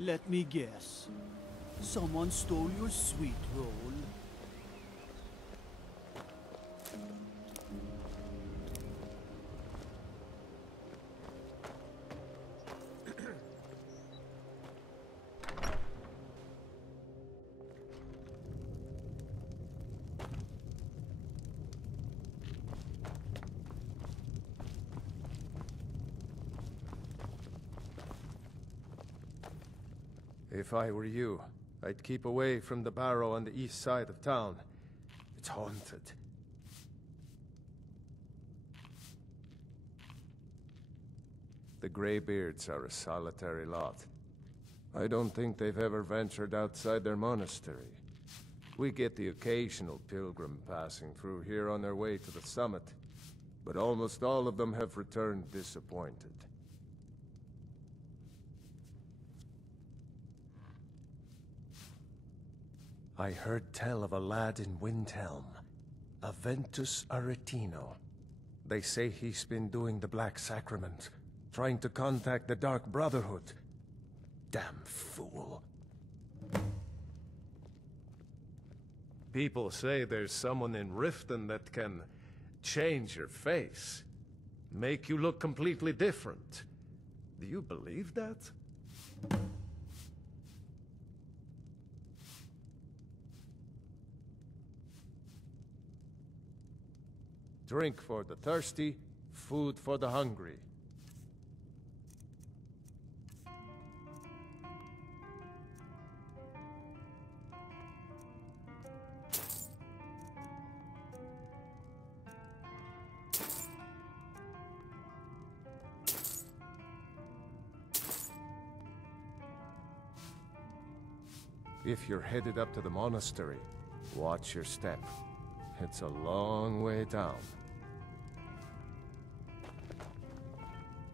Let me guess. Someone stole your sweet roll. If I were you, I'd keep away from the barrow on the east side of town. It's haunted. The Greybeards are a solitary lot. I don't think they've ever ventured outside their monastery. We get the occasional pilgrim passing through here on their way to the summit, but almost all of them have returned disappointed. I heard tell of a lad in Windhelm, Aventus Aretino. They say he's been doing the Black Sacrament, trying to contact the Dark Brotherhood. Damn fool. People say there's someone in Riften that can change your face, make you look completely different. Do you believe that? Drink for the thirsty, food for the hungry. If you're headed up to the monastery, watch your step. It's a long way down.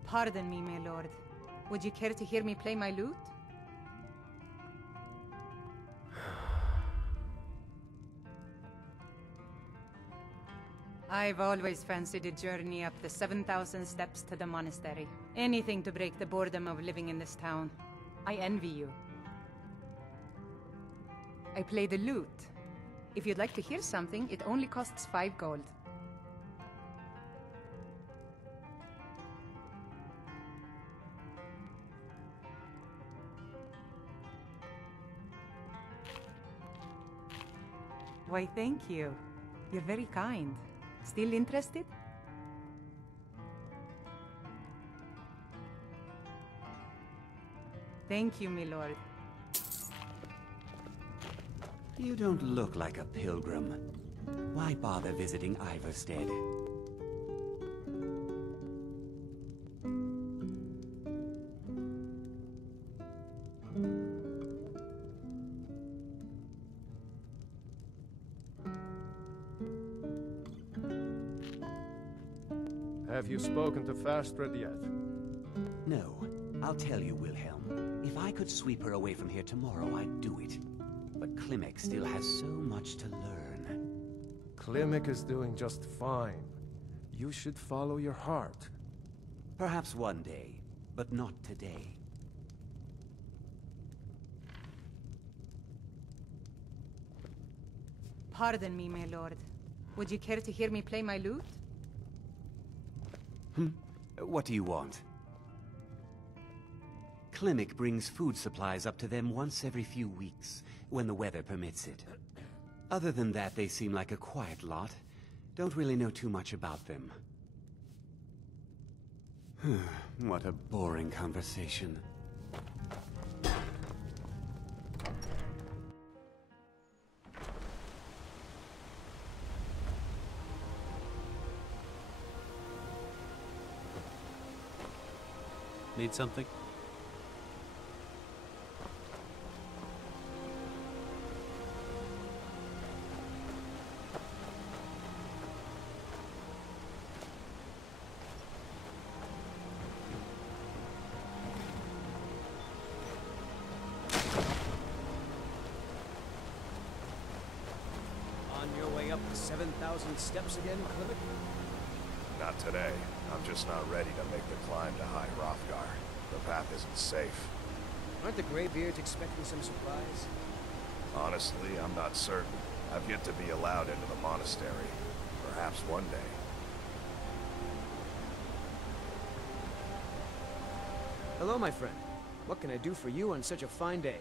Pardon me, my lord. Would you care to hear me play my lute? I've always fancied a journey up the 7,000 steps to the monastery. Anything to break the boredom of living in this town. I envy you. I play the lute. If you'd like to hear something, it only costs 5 gold. Why, thank you. You're very kind. Still interested? Thank you, my lord. You don't look like a pilgrim. Why bother visiting Ivarstead? Have you spoken to Fastred yet? No. I'll tell you, Wilhelm. If I could sweep her away from here tomorrow, I'd do it. But Klimek still has so much to learn. Klimek is doing just fine. You should follow your heart. Perhaps one day, but not today. Pardon me, my lord. Would you care to hear me play my lute? What do you want? Klimek brings food supplies up to them once every few weeks, when the weather permits it. Other than that, they seem like a quiet lot. Don't really know too much about them. What a boring conversation. Need something? On your way up the 7,000 steps again, Klimek? Not today. I'm just not ready to make the climb to High Hrothgar. The path isn't safe. Aren't the Greybeards expecting some supplies? Honestly, I'm not certain. I've yet to be allowed into the monastery. Perhaps one day. Hello, my friend. What can I do for you on such a fine day?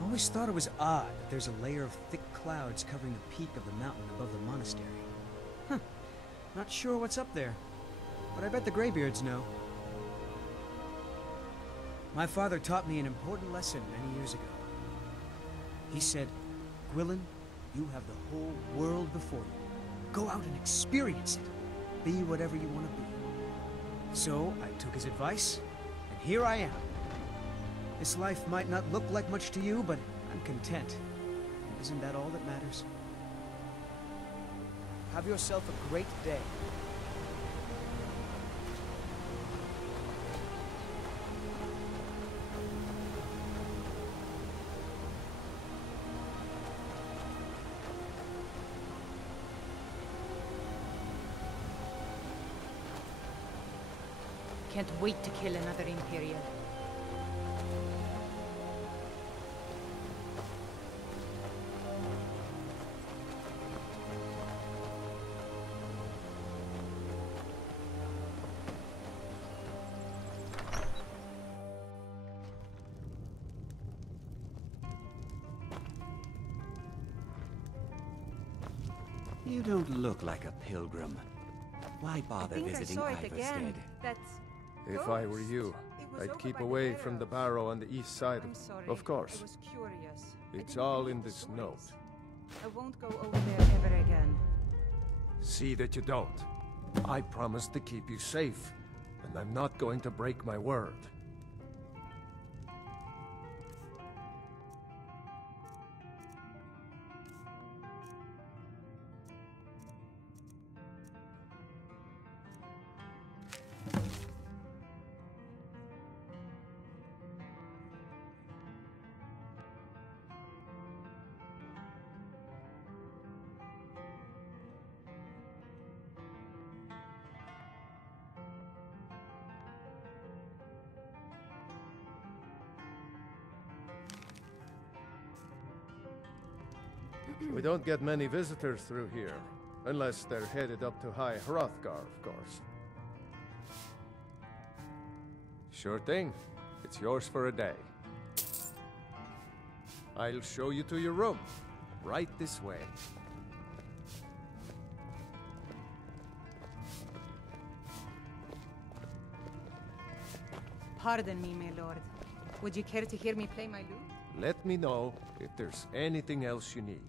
I always thought it was odd that there's a layer of thick clouds covering the peak of the mountain above the monastery. Huh. Not sure what's up there, but I bet the Greybeards know. My father taught me an important lesson many years ago. He said, Gwilyn, you have the whole world before you. Go out and experience it. Be whatever you want to be. So I took his advice, and here I am. This life might not look like much to you, but I'm content. And isn't that all that matters? Have yourself a great day. Can't wait to kill another Imperial. You don't look like a pilgrim. Why bother visiting Ivarstead? If I were you, I'd keep away from the barrow on the east side. I'm sorry. Of course. I was curious. It's I didn't all know in the this stories. note. I won't go over there ever again. See that you don't. I promised to keep you safe, and I'm not going to break my word. We don't get many visitors through here, unless they're headed up to High Hrothgar, of course. Sure thing. It's yours for a day. I'll show you to your room. Right this way. Pardon me, my lord. Would you care to hear me play my lute? Let me know if there's anything else you need.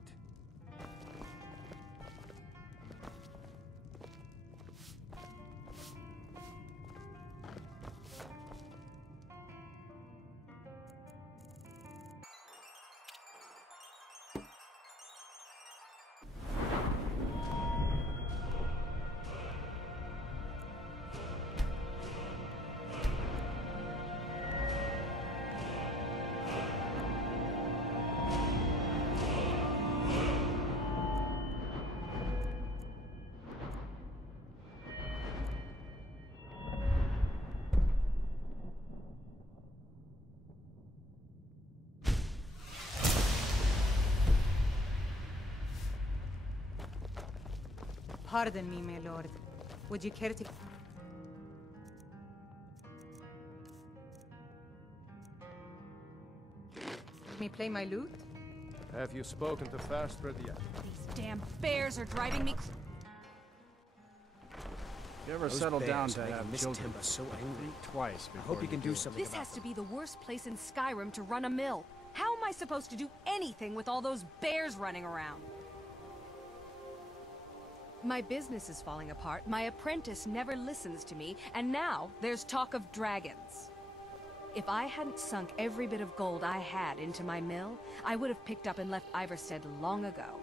Pardon me, my lord. Would you care to... me play my lute? Have you spoken to Fastred yet? These damn bears are driving me. You ever Those settle down bears to make have Miss children? Temba so angry. Think twice I before hope you can do something This about has to be the worst place in Skyrim to run a mill. How am I supposed to do anything with all those bears running around? My business is falling apart, my apprentice never listens to me, and now there's talk of dragons. If I hadn't sunk every bit of gold I had into my mill, I would have picked up and left Ivarstead long ago.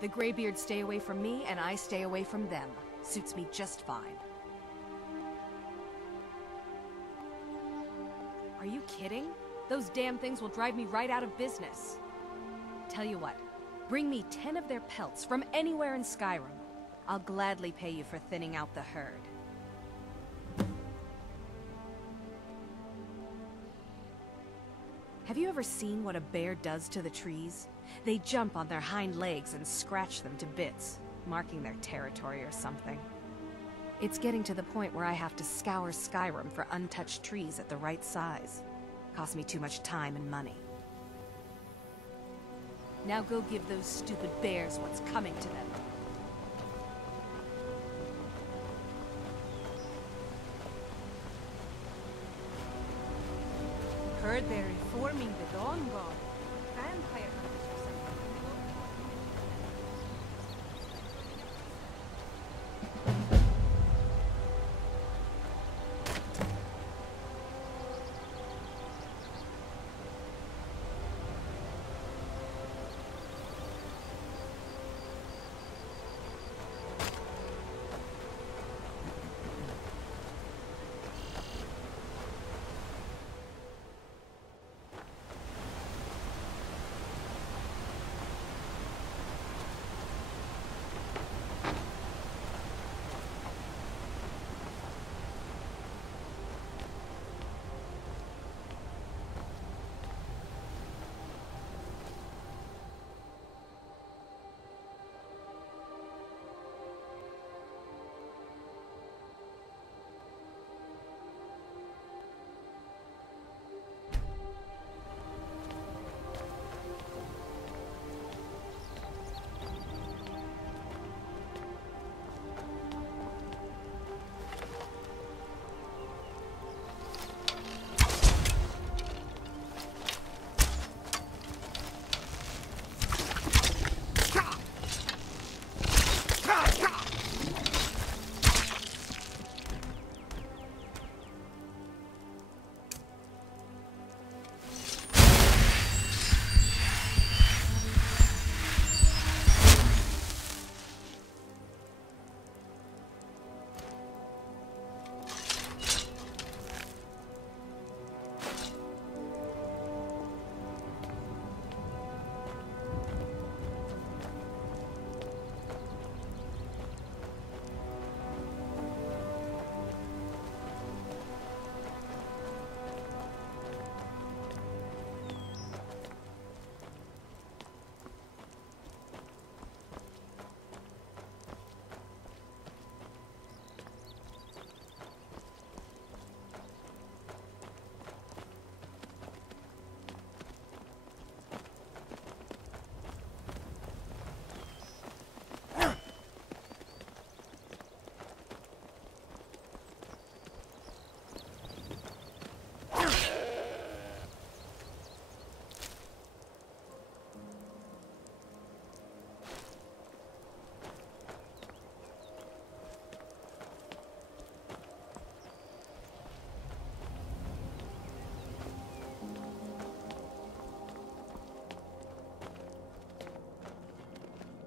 The Greybeards stay away from me, and I stay away from them. Suits me just fine. Are you kidding? Those damn things will drive me right out of business. Tell you what, bring me 10 of their pelts from anywhere in Skyrim. I'll gladly pay you for thinning out the herd. Have you ever seen what a bear does to the trees? They jump on their hind legs and scratch them to bits, marking their territory or something. It's getting to the point where I have to scour Skyrim for untouched trees at the right size. Costs me too much time and money. Now go give those stupid bears what's coming to them. Heard they're reforming the Dawn God. Vampire hunters or something.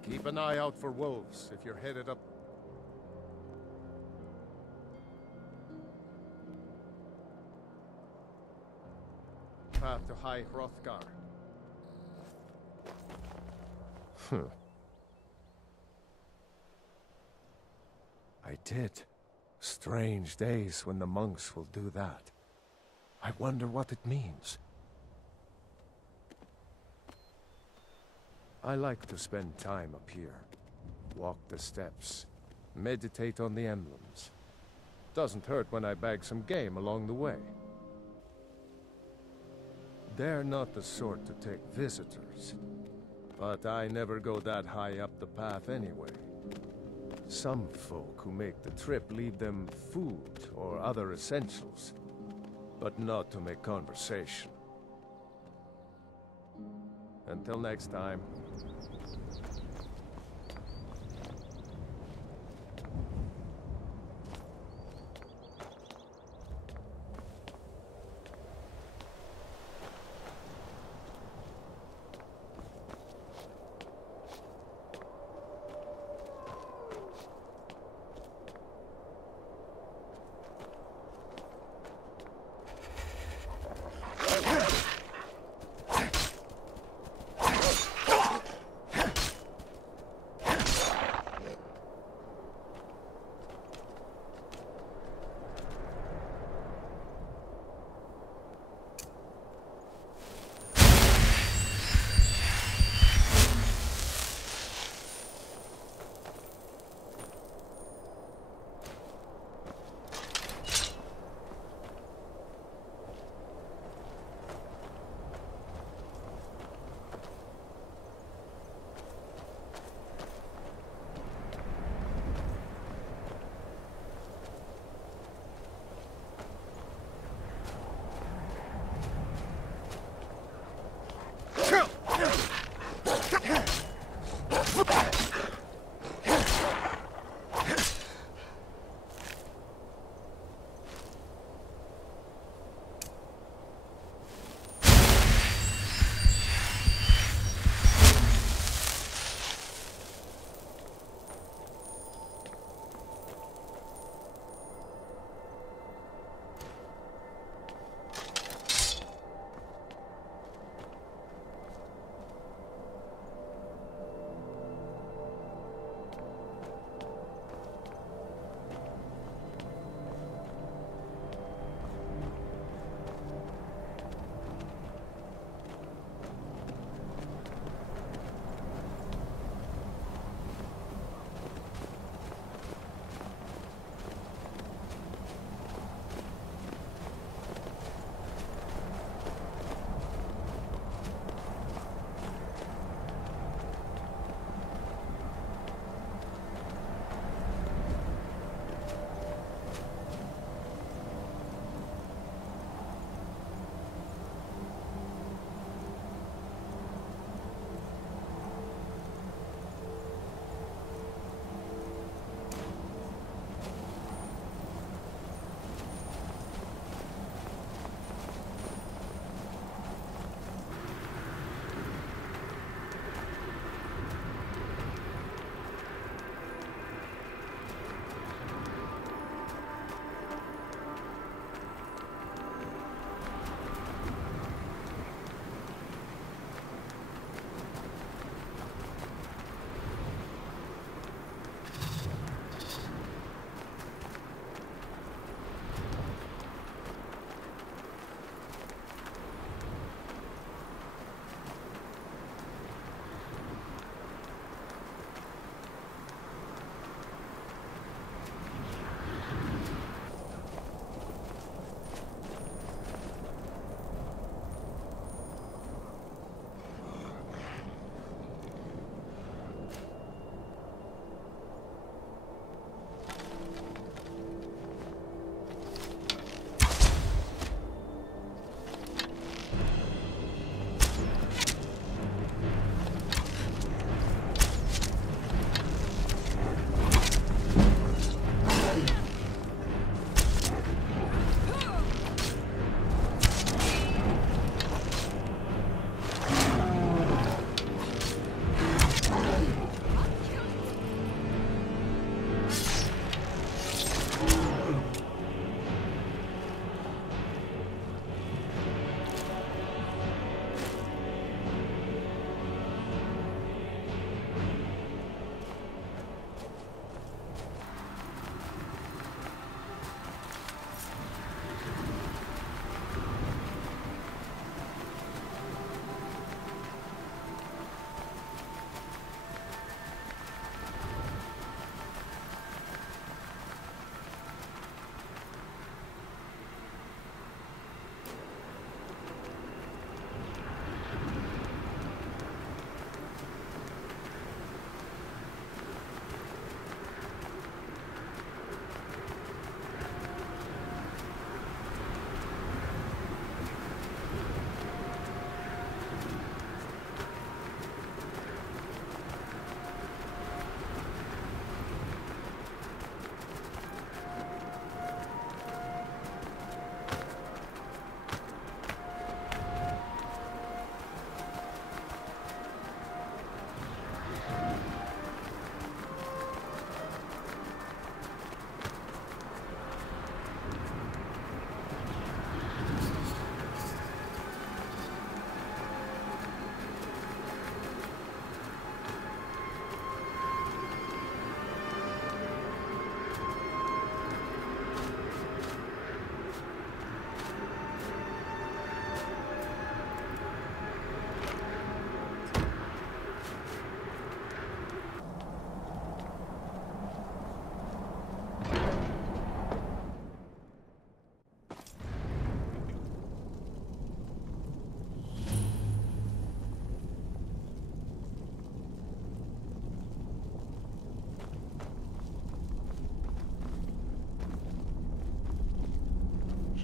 Keep an eye out for wolves if you're headed up. Path to High Hrothgar. I did. Strange days when the monks will do that. I wonder what it means. I like to spend time up here. Walk the steps. Meditate on the emblems. Doesn't hurt when I bag some game along the way. They're not the sort to take visitors. But I never go that high up the path anyway. Some folk who make the trip leave them food or other essentials. But not to make conversation. Until next time.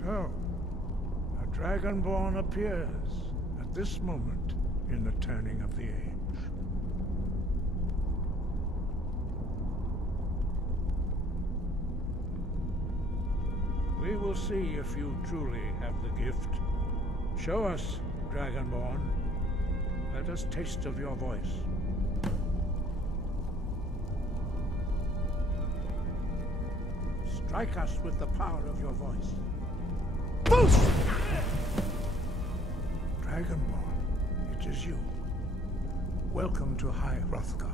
So, a Dragonborn appears at this moment in the turning of the age. We will see if you truly have the gift. Show us, Dragonborn. Let us taste of your voice. Strike us with the power of your voice. Boost! Dragonborn, it is you. Welcome to High Hrothgar.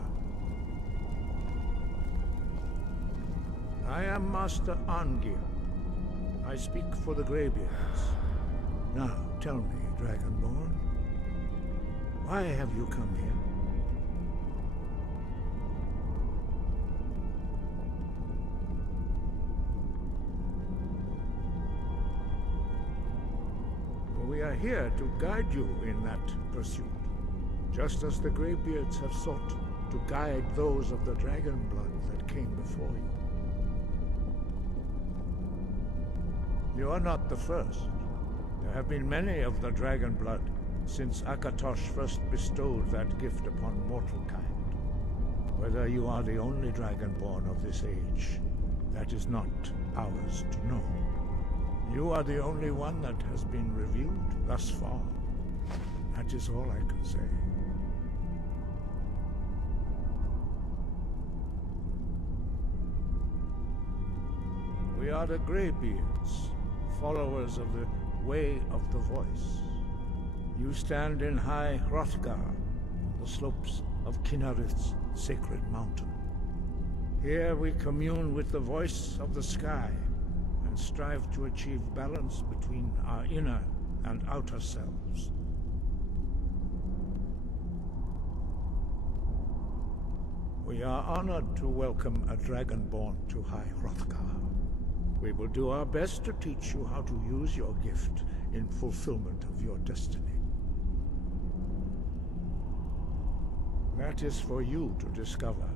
I am Master Arngir. I speak for the Greybeards. Now, tell me, Dragonborn, why have you come here? We are here to guide you in that pursuit, just as the Greybeards have sought to guide those of the dragon blood that came before you. You are not the first. There have been many of the dragon blood since Akatosh first bestowed that gift upon mortal kind. Whether you are the only dragonborn of this age, that is not ours to know. You are the only one that has been revealed thus far. That is all I can say. We are the Greybeards, followers of the Way of the Voice. You stand in High Hrothgar, on the slopes of Kinnarith's sacred mountain. Here we commune with the voice of the sky, and strive to achieve balance between our inner and outer selves. We are honored to welcome a Dragonborn to High Hrothgar. We will do our best to teach you how to use your gift in fulfillment of your destiny. That is for you to discover.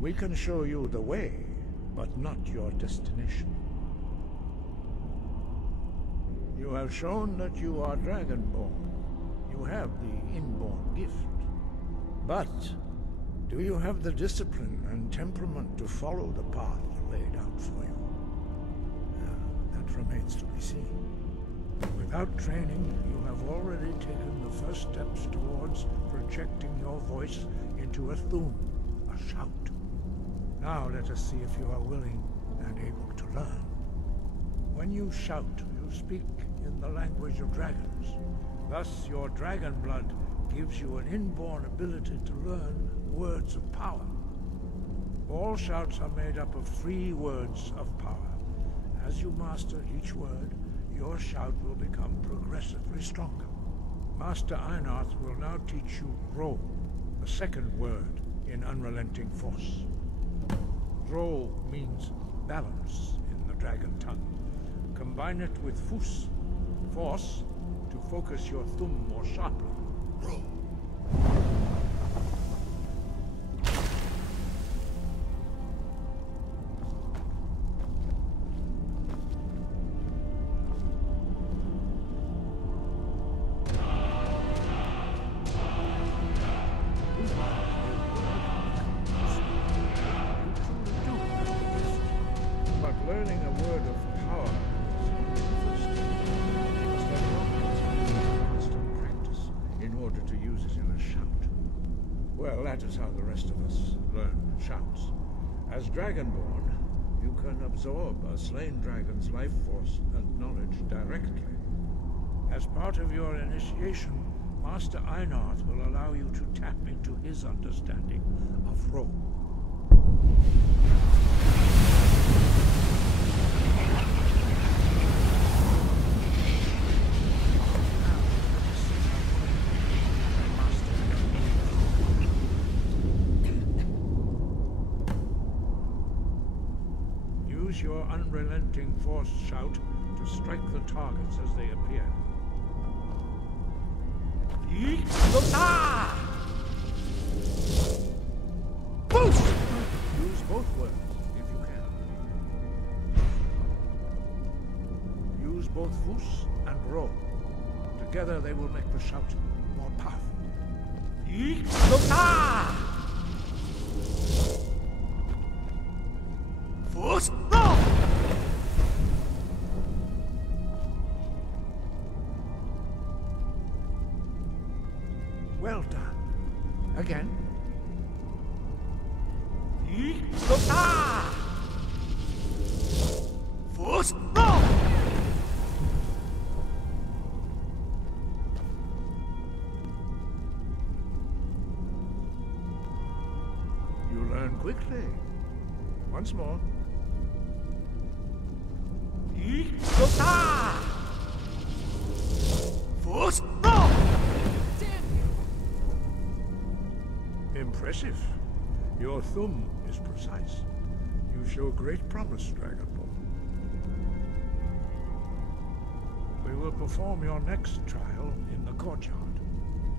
We can show you the way, but not your destination. You have shown that you are Dragonborn. You have the inborn gift. But do you have the discipline and temperament to follow the path laid out for you? That remains to be seen. Without training, you have already taken the first steps towards projecting your voice into a thum, a shout. Now let us see if you are willing and able to learn. When you shout, you speak in the language of dragons. Thus, your dragon blood gives you an inborn ability to learn words of power. All shouts are made up of 3 words of power. As you master each word, your shout will become progressively stronger. Master Einarth will now teach you Ro, the second word in Unrelenting Force. Ro means balance in the dragon tongue. Combine it with Fus, force, to focus your thumb more sharply. Ro. Well, that is how the rest of us learn shouts. As Dragonborn, you can absorb a slain dragon's life force and knowledge directly. As part of your initiation, Master Einarth will allow you to tap into his understanding of Ro. Your unrelenting force shout to strike the targets as they appear. Ah! Boost! Use both words if you can. Use both Vus and Ro. Together they will make the shout more powerful. Well done. Again. You learn quickly. Once more. Impressive. Your thumb is precise. You show great promise, Dragonborn. We will perform your next trial in the courtyard.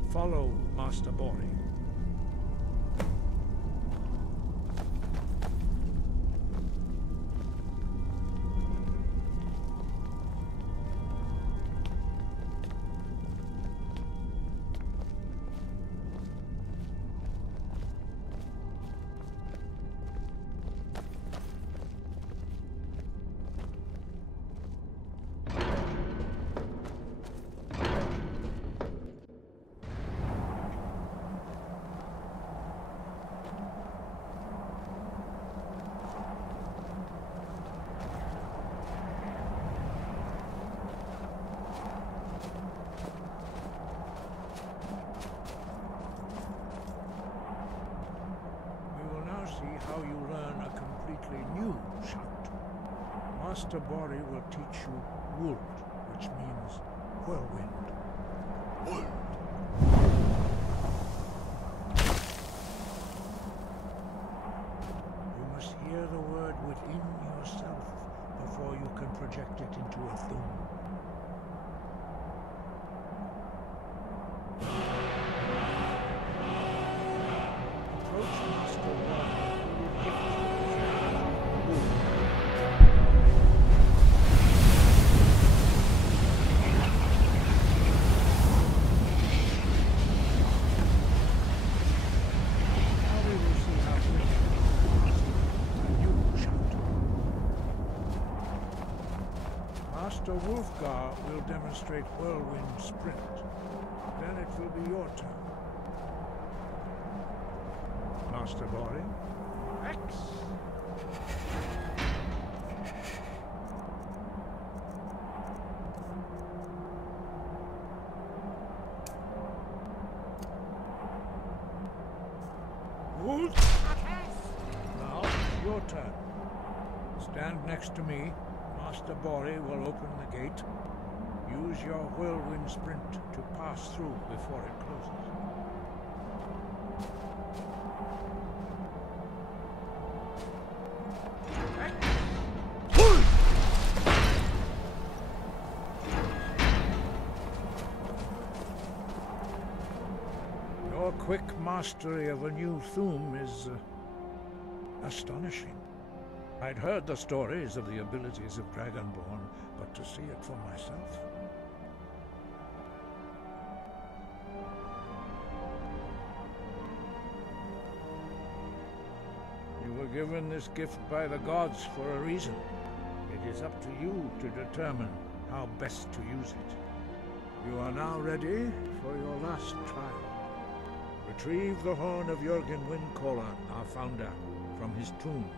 Follow Master Bori. How you learn a completely new shout. Master Bori will teach you Wuld, which means whirlwind. Wuld. You must hear the word within yourself before you can project it into a thum. Approach Master Bori. Master Hrothgar will demonstrate whirlwind sprint. Then it will be your turn. Master Bori, X. Wood. Now, your turn. Stand next to me. Master Bori will open the gate. Use your whirlwind sprint to pass through before it closes. Your quick mastery of a new thum is astonishing. I'd heard the stories of the abilities of Dragonborn, but to see it for myself... You were given this gift by the gods for a reason. It is up to you to determine how best to use it. You are now ready for your last trial. Retrieve the horn of Jürgen Windcaller, our founder, from his tomb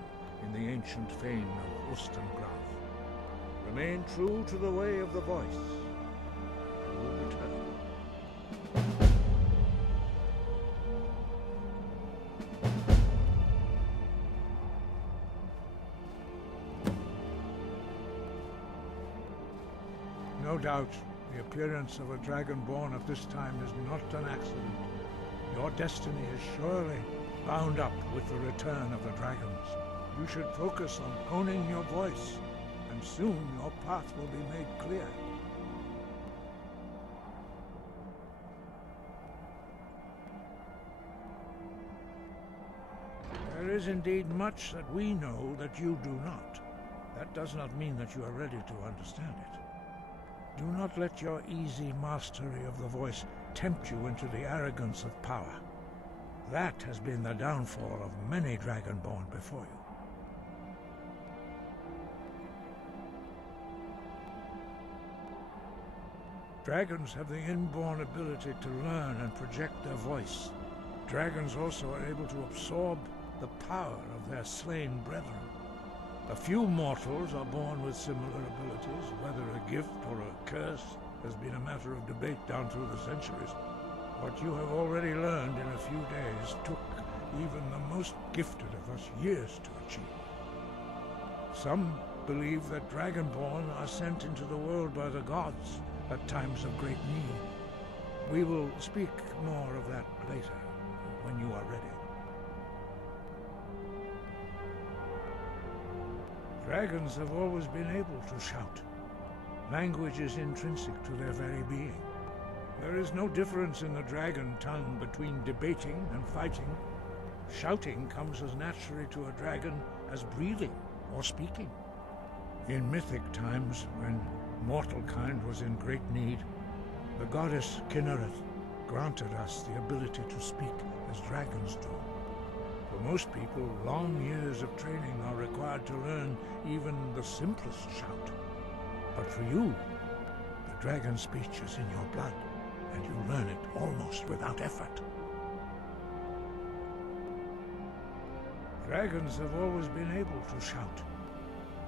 in the ancient fane of Ustengrav. Remain true to the way of the voice. You will return. No doubt, the appearance of a Dragonborn at this time is not an accident. Your destiny is surely bound up with the return of the dragons. You should focus on honing your voice, and soon your path will be made clear. There is indeed much that we know that you do not. That does not mean that you are ready to understand it. Do not let your easy mastery of the voice tempt you into the arrogance of power. That has been the downfall of many Dragonborn before you. Dragons have the inborn ability to learn and project their voice. Dragons also are able to absorb the power of their slain brethren. A few mortals are born with similar abilities. Whether a gift or a curse has been a matter of debate down through the centuries. What you have already learned in a few days took even the most gifted of us years to achieve. Some believe that Dragonborn are sent into the world by the gods at times of great need. We will speak more of that later, when you are ready. Dragons have always been able to shout. Language is intrinsic to their very being. There is no difference in the dragon tongue between debating and fighting. Shouting comes as naturally to a dragon as breathing or speaking. In mythic times, when mortal kind was in great need, the goddess Kinnereth granted us the ability to speak as dragons do. For most people, long years of training are required to learn even the simplest shout. But for you, the dragon speech is in your blood, and you learn it almost without effort. Dragons have always been able to shout.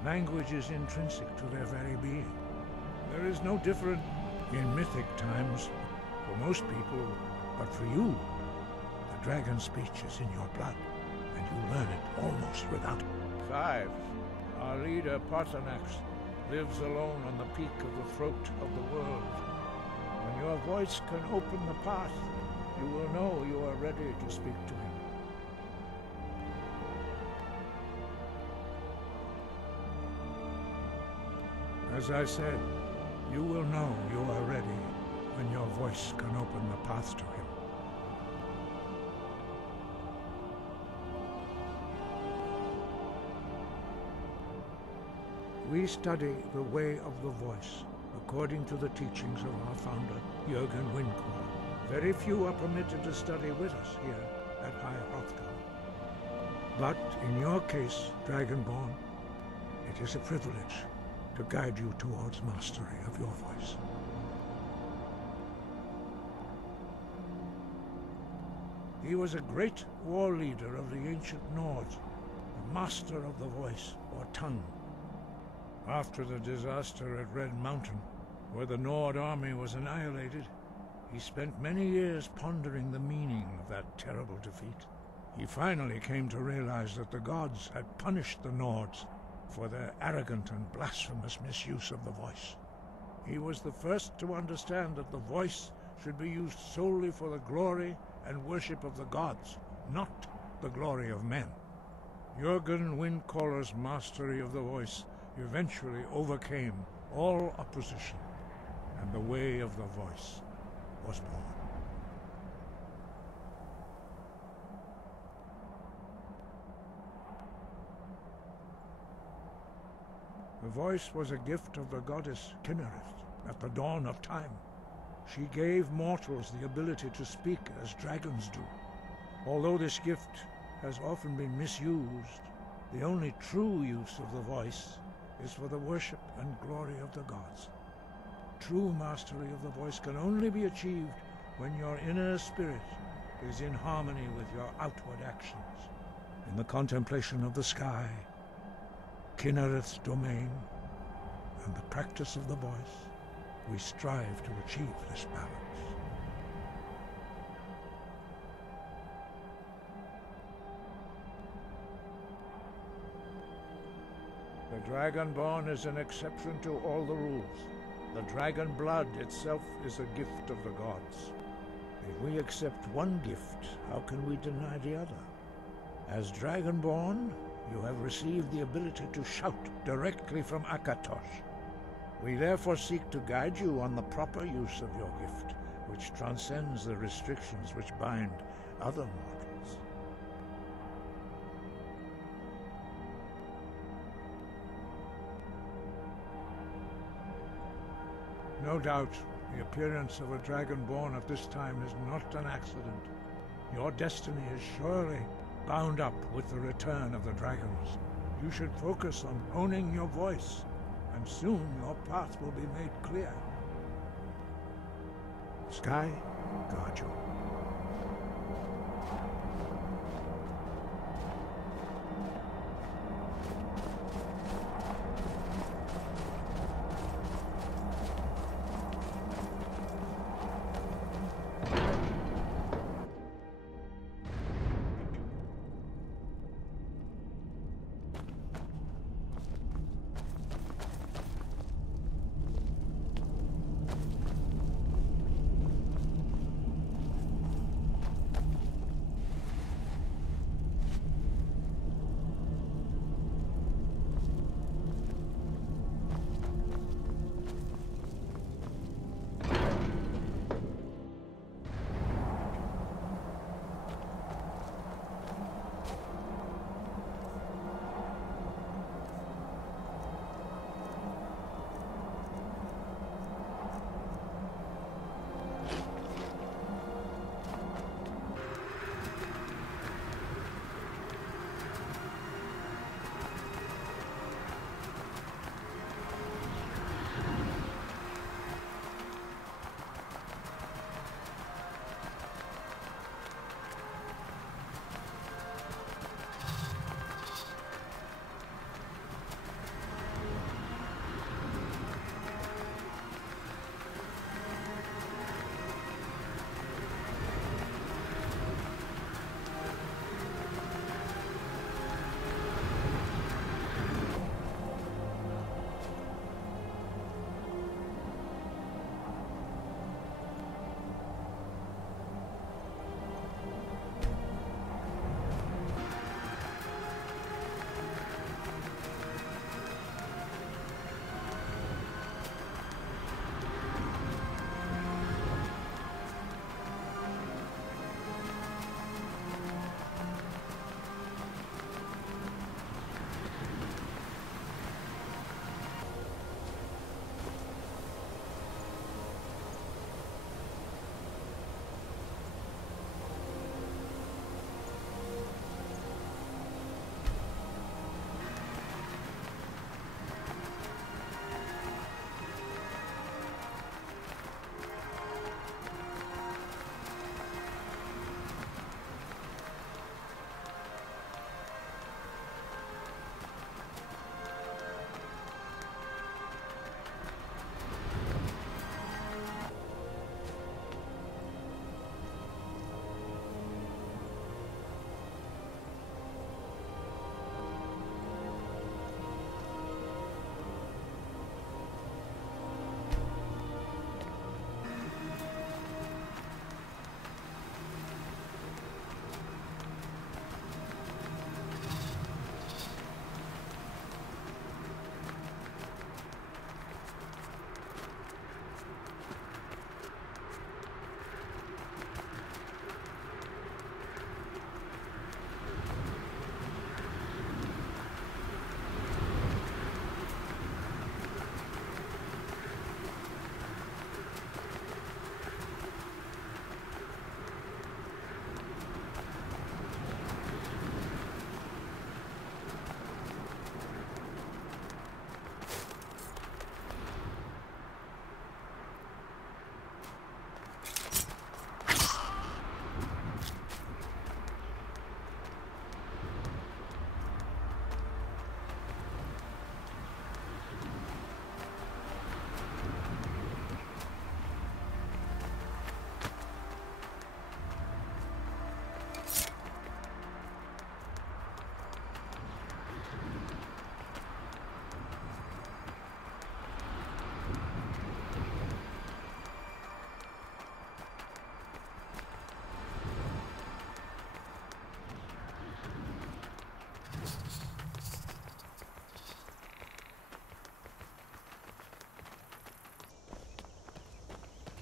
Language is intrinsic to their very being. There is no difference in mythic times for most people, but for you, the dragon speech is in your blood, and you learn it almost without. 5. Our leader, Parthenax, lives alone on the peak of the throat of the world. When your voice can open the path, you will know you are ready to speak to him. As I said, you will know you are ready when your voice can open the path to him. We study the way of the voice according to the teachings of our founder, Jürgen Windkor. Very few are permitted to study with us here at High Hrothgar. But in your case, Dragonborn, it is a privilege to guide you towards mastery of your voice. He was a great war leader of the ancient Nords, a master of the voice, or tongue. After the disaster at Red Mountain, where the Nord army was annihilated, he spent many years pondering the meaning of that terrible defeat. He finally came to realize that the gods had punished the Nords for their arrogant and blasphemous misuse of the voice. He was the first to understand that the voice should be used solely for the glory and worship of the gods, not the glory of men. Jürgen Windkor's mastery of the voice eventually overcame all opposition, and the way of the voice was born. The voice was a gift of the goddess Kinnereth at the dawn of time. She gave mortals the ability to speak as dragons do. Although this gift has often been misused, the only true use of the voice is for the worship and glory of the gods. True mastery of the voice can only be achieved when your inner spirit is in harmony with your outward actions. In the contemplation of the sky, Kinnereth's domain, and the practice of the voice, we strive to achieve this balance. The Dragonborn is an exception to all the rules. The dragon blood itself is a gift of the gods. If we accept one gift, how can we deny the other? As Dragonborn, you have received the ability to shout directly from Akatosh. We therefore seek to guide you on the proper use of your gift, which transcends the restrictions which bind other mortals. No doubt, the appearance of a Dragonborn at this time is not an accident. Your destiny is surely bound up with the return of the dragons. You should focus on honing your voice, and soon your path will be made clear. Sky, guard you.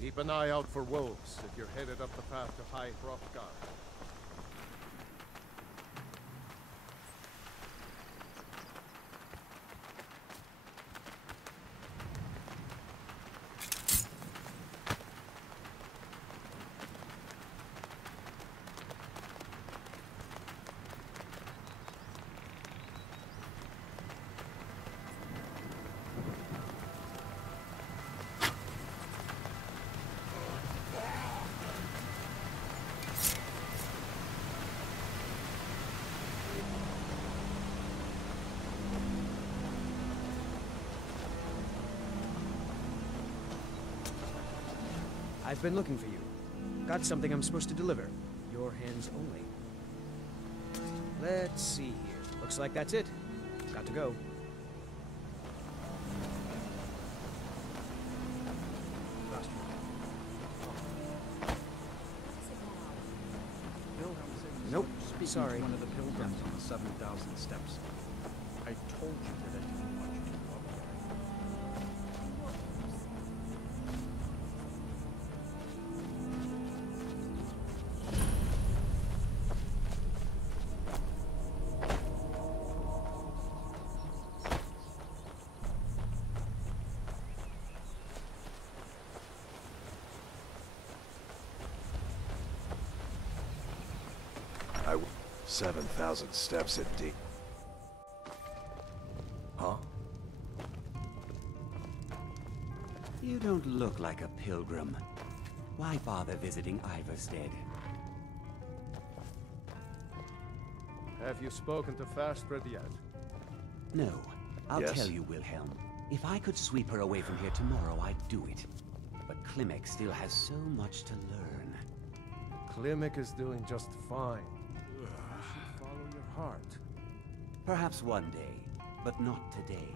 Keep an eye out for wolves if you're headed up the path to High Hrothgar. I've been looking for you. Got something I'm supposed to deliver. Your hands only. Let's see here. Looks like that's it. Got to go. Nope. Sorry. One of the pilgrims on the 7,000 steps. I told you that I didn't want you to go up there. I 7,000 steps indeed. Huh? You don't look like a pilgrim. Why bother visiting Ivarstead? Have you spoken to Fastbred yet? No. I'll Yes. tell you, Wilhelm. If I could sweep her away from here tomorrow, I'd do it. But Klimek still has so much to learn. Klimek is doing just fine. You should follow your heart. Perhaps one day, but not today.